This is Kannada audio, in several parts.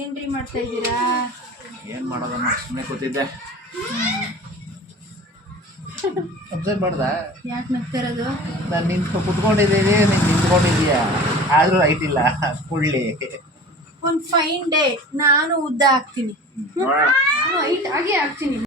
ಏನ್ರಿ ಮಾಡ್ತಾ ಇದ್ದೀರಾ? ಏನು ಮಾಡೋದಮ್ಮ ಸುಮ್ಮನೆ ಕೂತಿದ್ದೆ. ಅಬ್ಸರ್ವ್ ಮಾಡ್ದ? ಯಾಕೆ ನಗ್ತಿರೋದು ನಾನು ನಿಂತ್ಕೊ ಕುತ್ಕೊಂಡಿದ್ದೀನಿ ನೀನು ನಿಂತ್ಕೊಂಡಿದ್ಯಾ ಆದರೂ ರೈಟ್ ಇಲ್ಲ ಕುಳ್ಳಿ. ಒಂದು ಫೈನ್ ಡೇ ನಾನು ಉದ್ದ ಹಾಕ್ತೀನಿ. ನಾನು ಹೈಟ್ ಆಗಿ ಹಾಕ್ತೀನಿ.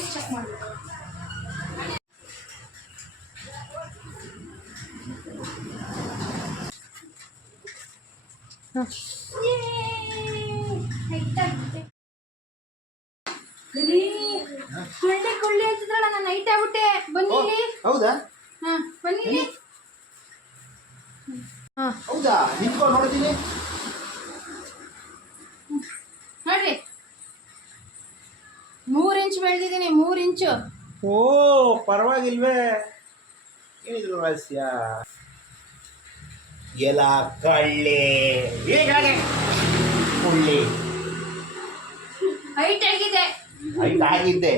сейчас можно. ಮಾಡು. ಕೊಳ್ಳಿ ಅಂತಿದ್ರಲ್ಲ ನಾನು ನೈಟ್ ಆಗ್ಬಿಟ್ಟೆ. ಬನ್ನಿ ಇಲ್ಲಿ. ಹೌದಾ? ಹಾ ಬನ್ನಿ ಇಲ್ಲಿ. ಹಾ. ಹೌದಾ? ನಿಂತ್ಕೊಂಡು ನೋಡ್ತೀನಿ. ನೋಡ್ರಿ. ಮೂರ್ ಇಂಚ್ ಬೆಳೆದಿದ್ದೀನಿ ಮೂರ್ ಇಂಚು ಓ ಪರವಾಗಿಲ್ವೇ. ಏನಿದ್ರು ರಹಸ್ಯ? ಎಲ ಕಳ್ಳಿ. ಕುಳ್ಳಿ ಆಗಿದೆ